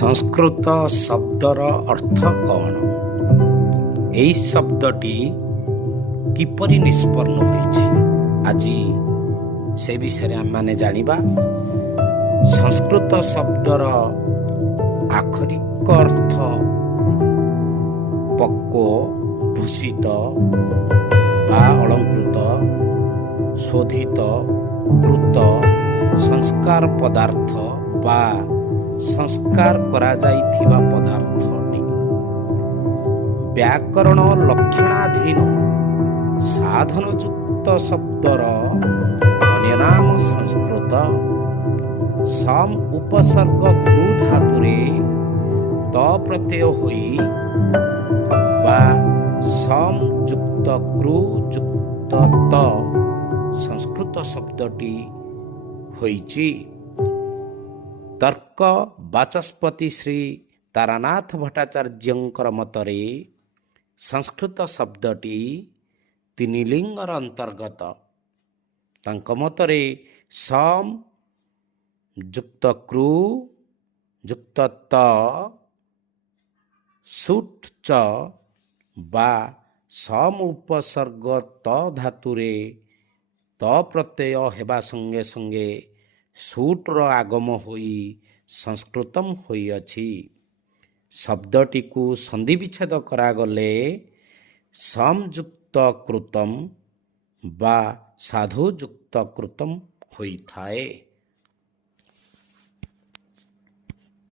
ସଂସ୍କୃତ ଶବ୍ଦର ଅର୍ଥ କ'ଣ? ଏହି ଶବ୍ଦଟି କିପରି ନିଷ୍ପନ୍ନ ହୋଇଛି, ଆଜି ସେ ବିଷୟରେ ଆମେମାନେ ଜାଣିବା। ସଂସ୍କୃତ ଶବ୍ଦର ଆକ୍ଷରିକ ଅର୍ଥ ପକ୍ୱ, ଭୂଷିତ ବା ଅଳଙ୍କୃତ, ଶୋଧିତ, କୃତ, ସଂସ୍କାର ପଦାର୍ଥ ବା ସଂସ୍କାର କରାଯାଇଥିବା ପଦାର୍ଥ ଅଟେ। ବ୍ୟାକରଣ ଲକ୍ଷଣାଧୀନ ସାଧନଯୁକ୍ତ ଶବ୍ଦର ଅନ୍ୟ ନାମ ସଂସ୍କୃତ। ସମ୍ ଉପସର୍ଗ କୃ ଧାତୁରେ ତ ପ୍ରତ୍ୟୟ ହୋଇ ବା ସମ୍ ଯୁକ୍ତ କୃ ଯୁକ୍ତ ତ ସଂସ୍କୃତ ଶବ୍ଦଟି ହୋଇଛି। ତର୍କ ବାଚସ୍ପତି ଶ୍ରୀ ତାରାନାଥ ଭଟ୍ଟାଚାର୍ଯ୍ୟଙ୍କର ମତରେ ସଂସ୍କୃତ ଶବ୍ଦଟି ତିନି ଲିଙ୍ଗର ଅନ୍ତର୍ଗତ। ତାଙ୍କ ମତରେ ସମ୍ ଯୁକ୍ତ କୃ ଯୁକ୍ତ ତ ସୁଟ୍ ଚ ବା ସମ୍ ଉପସର୍ଗ ତ ଧାତୁରେ ତ ପ୍ରତ୍ୟୟ ହେବା ସଙ୍ଗେ ସଙ୍ଗେ ସୁଟ୍ର ଆଗମ ହୋଇ ସଂସ୍କୃତମ୍ ହୋଇଅଛି। ଶବ୍ଦଟିକୁ ସନ୍ଧି ବିଚ୍ଛେଦ କରାଗଲେ ସମ୍ ଯୁକ୍ତ କୃତମ୍ ବା ସାଧୁ ଯୁକ୍ତ କୃତମ୍ ହୋଇଥାଏ।